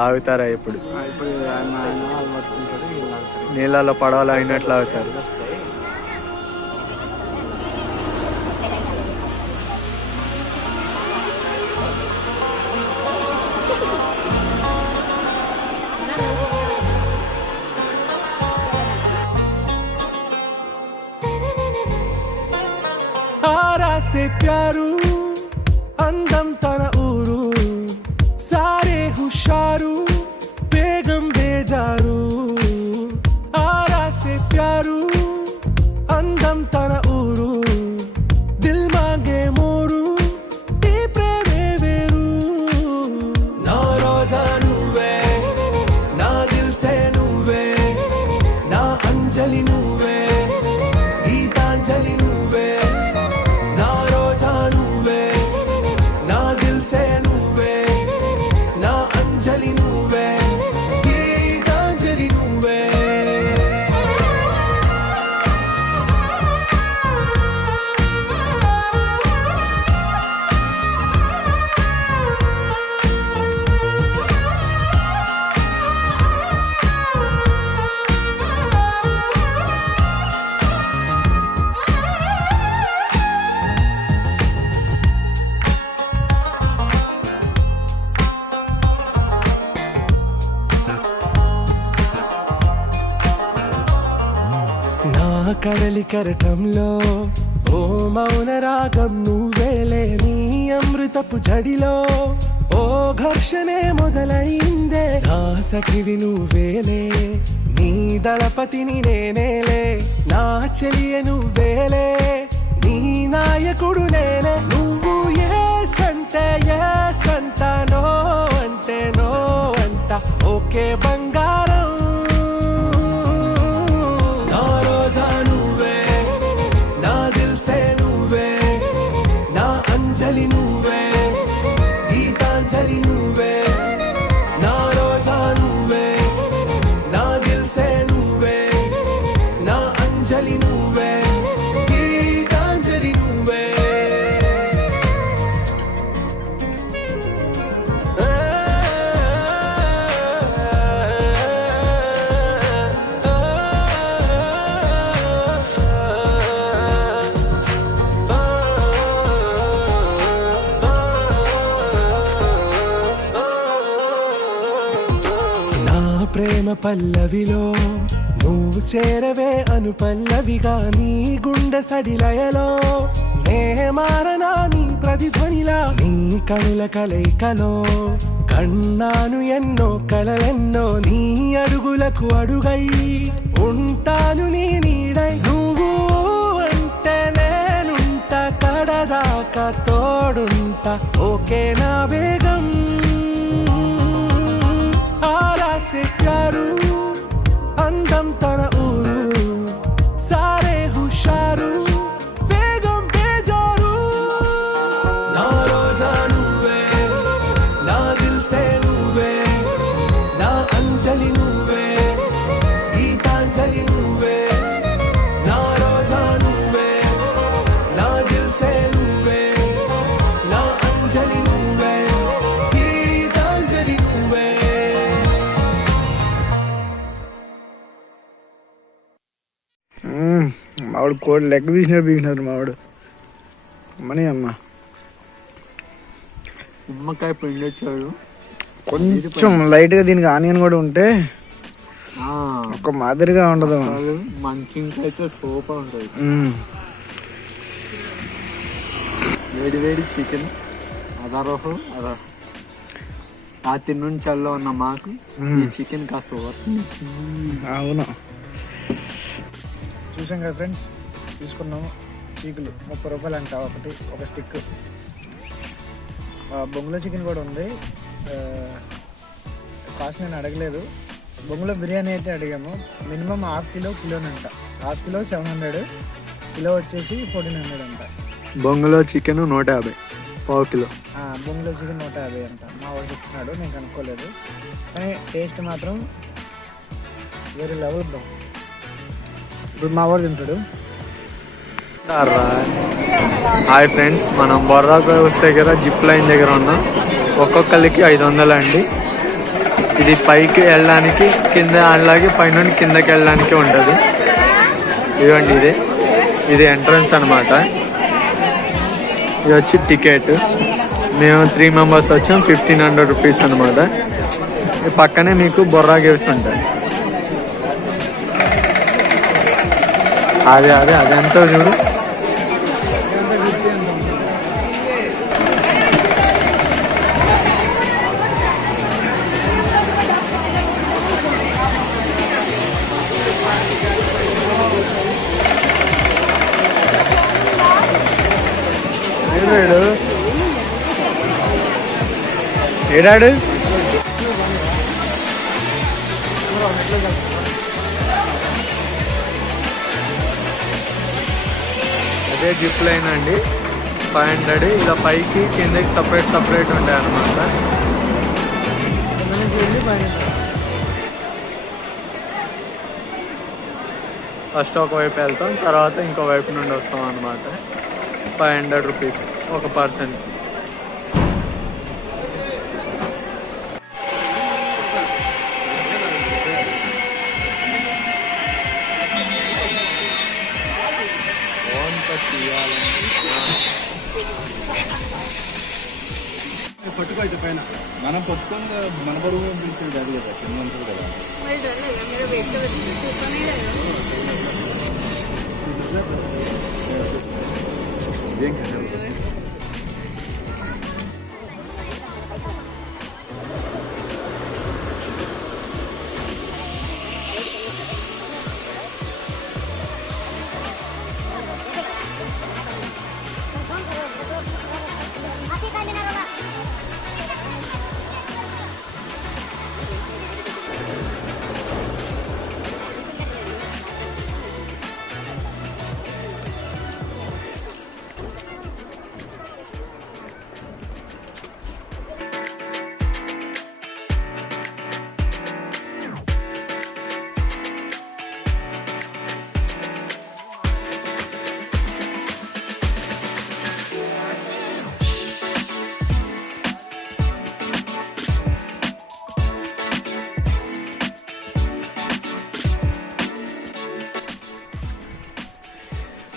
లాగుతారా ఇప్పుడు నీళ్ళలో పడవలు అయినట్లు లాగుతారు. से प्यारू అందం తన ఊరు సారే హుషారు బేగం బేజారు ఆరా సే ప్యారు అందం తన ఊరు దిల్ మాంగే మోరు ఈ ప్రేమే వేరు నా రోజా నువ్వే నా దిల్ సే నువ్వే నా అంజలి నువ్వే గీతాంజలి నువ్వే కడలి కరటంలో ఓ మౌన రాగం నువ్వేలే నీ అమృతపు జడిలో ఓ ఘర్షణే మొదలైందే నా సఖివి నువ్వేలే నీ దళపతిని నేనేలే నా చెలియ నువ్వేలే నీ నాయకుడు నేనే నువ్వు ఏ సంట నో అంటే నో అంట ఓకే బంగారం అంజలి నువ్వే గీతాంజలి నువ్వే నా రోజా నువ్వే నా దిల్ సే నువ్వే నా అంజలి నువ్వే గీతాంజలి నువ్వే ప్రేమ పల్లవిలో నువ్వు చేరవే అను పల్లవిగా నీ గుండె సడిలయలో నే మారనా నీ ప్రతిధ్వనిలా నీ కనుల కలయికలో కన్నాను ఎన్నో కలలెన్నో నీ అడుగులకు అడుగై ఉంటాను నీ నీడై నువ్వు అంటే నేనుంట కడదాకా తోడుంటా ఓకే నా బేగం से प्यारू అందం తన ఊరు సారే హుషారు బేగం బేజారు నా రోజా నువ్వే నా దిల్ సే నువ్వే నా అంజలి నువ్వే గీతాంజలి నువ్వే నా రోజా నువ్వే నా దిల్ సే నువ్వే నా అంజలి నువ్వే గీతాంజలి నువ్వే మావాడు కోడి లెగ్ బీసినారు మావాడు అమ్మని అమ్మ నిమ్మకాయ పిండి వచ్చాడు కొంచెం లైట్గా దీనికి ఆనియన్ కూడా ఉంటే ఒక మాదిరిగా ఉండదు మంచిగా అయితే సూపర్ ఉంటుంది వేడి వేడి చికెన్ అదారోహు అదా రాత్రి నుంచి చల్లో ఉన్న మాకు ఈ చికెన్ కాస్త అవును చూసాం కదా ఫ్రెండ్స్ తీసుకున్నాము చీకులు 30 రూపాయలు అంట ఒక స్టిక్ బొంగులో చికెన్ కూడా ఉంది కాస్ట్ నేను అడగలేదు బొంగులో బిర్యానీ అయితే అడిగాము మినిమం కిలోనంట హాఫ్ కిలో 700 కిలో వచ్చేసి 1400 అంట బొంగులో చికెన్ 150 పావు కిలో బొంగులో చికెన్ 150 అంట మా వాడు చెప్తున్నాడు నేను కనుక్కోలేదు కానీ టేస్ట్ మాత్రం వేరే లెవెల్ బ్రో ఇప్పుడు మా వాడు తింటాడు హాయ్ ఫ్రెండ్స్ మనం బొర్రా దగ్గర జిప్ లైన్ దగ్గర ఉన్నాం ఒక్కొక్కరికి 500 అండి ఇది పైకి వెళ్ళడానికి, కింద అలాగే పైనుండి కిందకి వెళ్ళడానికి ఉంటుంది. ఇదిగోండి ఇది ఎంట్రన్స్ అనమాట. ఇది వచ్చి టికెట్. మేము 3 మెంబర్స్ వచ్చాం. 1500 రూపీస్ అనమాట. ఈ పక్కనే మీకు బొర్రా గేవ్స్ ఉంటాయి. అదే ఎంతో చూడు. ఏడాడు అదే జిప్ లైన్ అండి. 500. ఇలా పైకి కిందకి సపరేట్ ఉంటాయి అన్నమాట. ఫస్ట్ ఒకవైపు వెళ్తాం, తర్వాత ఇంకో వైపు నుండి వస్తాం అన్నమాట. 500 రూపీస్ ఒక పర్సన్. పట్టుకోయితే పైన మనం పట్టుకొని మన బరువు పిలిచేది అది కదా, కింద ఉంటుంది కదా. ఏం కదా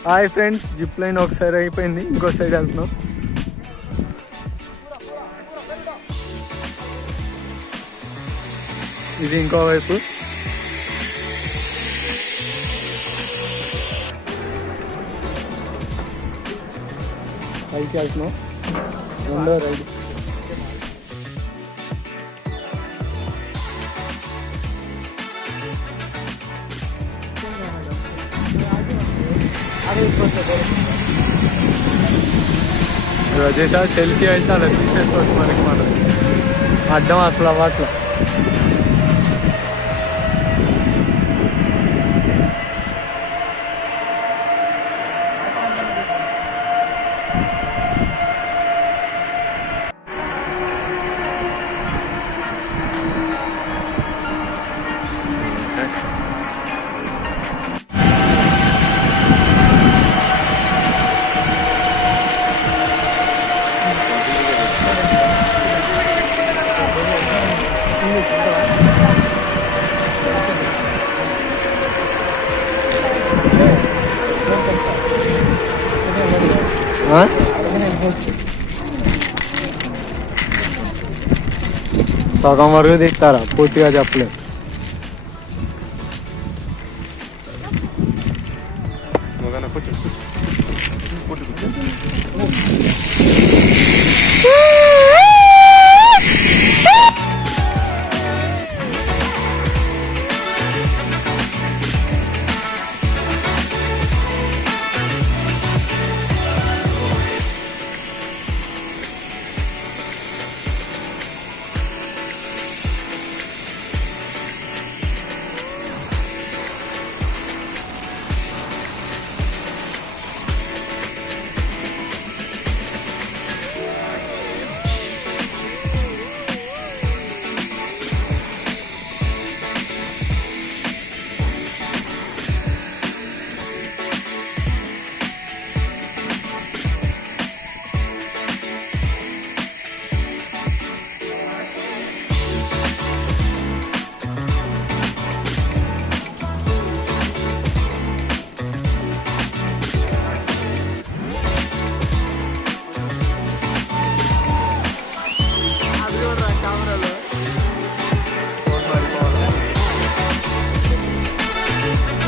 హాయ్ ఫ్రెండ్స్, జిప్ లైన్ ఒక సైడ్ అయిపోయింది, ఇంకో సైడ్ వెళ్తున్నాం. ఇది ఇంకో వైపు. పైకి వెళ్తున్నాం. రెండో రైడ్. వచ్చేసా సెల్ఫీ అయితే అలా తీసేసుకోవచ్చు మనం. అడ్డం అసలు అవ్వట్లా. సగం వరకు తీస్తారా, పూర్తిగా చెప్పలేదు.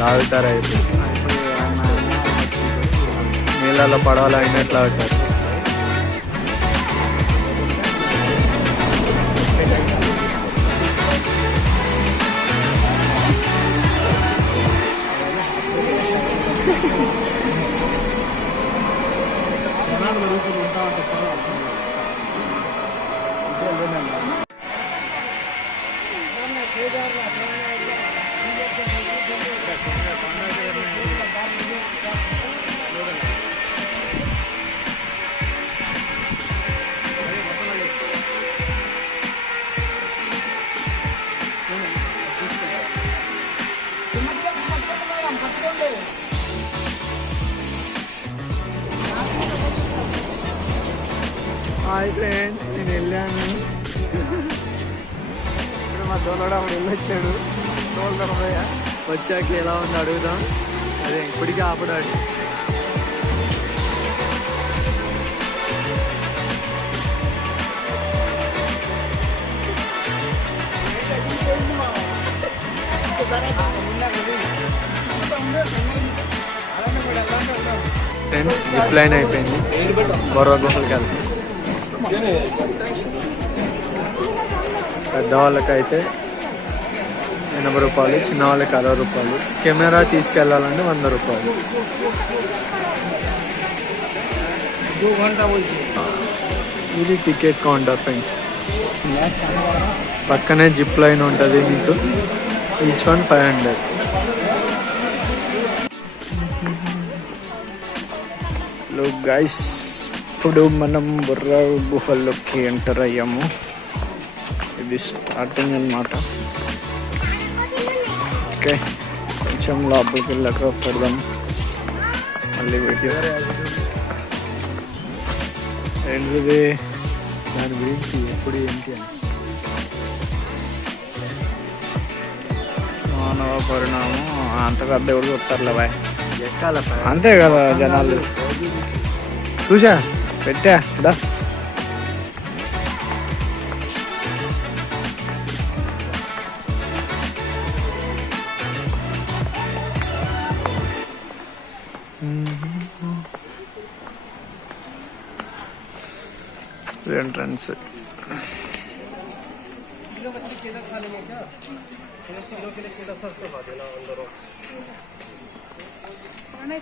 లాగుతారు అయితే నీళ్ళలో పడవలు అయినట్లు లాగుతారు. హాయ్ ఫ్రెండ్స్, నేను వెళ్ళాను. ఇప్పుడు మా తోలడు అప్పుడు వెళ్ళొచ్చాడు. తోలుదరపోయా వచ్చాక ఎలా ఉంది అడుగుదాం. అదే ఇప్పటికీ ఆపడాడు. ఫ్రెండ్స్ జిప్ లైన్ అయిపోయింది. బొర్ర గుహలకి వెళ్తాం. పెద్దవాళ్ళకైతే 80 రూపాయలు, చిన్న వాళ్ళకి 60 రూపాయలు. కెమెరా తీసుకెళ్ళాలంటే 100 రూపాయలు. ఇది టికెట్ కౌంటర్ ఫ్రెండ్స్. పక్కనే జిప్ లైన్ ఉంటుంది మీకు. Each one 500. హలో గైస్, ఇప్పుడు మనం బుర్ర గుహల్లోకి ఎంటర్ అయ్యాము. ఇది స్టార్టింగ్ అన్నమాట. ఓకే, కొంచెం లోపలికి వెళ్ళాక పెడదాం మళ్ళీ వీడియో. ఏంటిది దాని గురించి ఎప్పుడు ఏంటి అని. మానవ పరిణామం అంత పెద్ద ఎవరు చూస్తారులే బాయ్. ఎక్కాల అంతే కదా జనాలు. చూసా పెట్టా దా. ఎంట్రన్స్. Ana,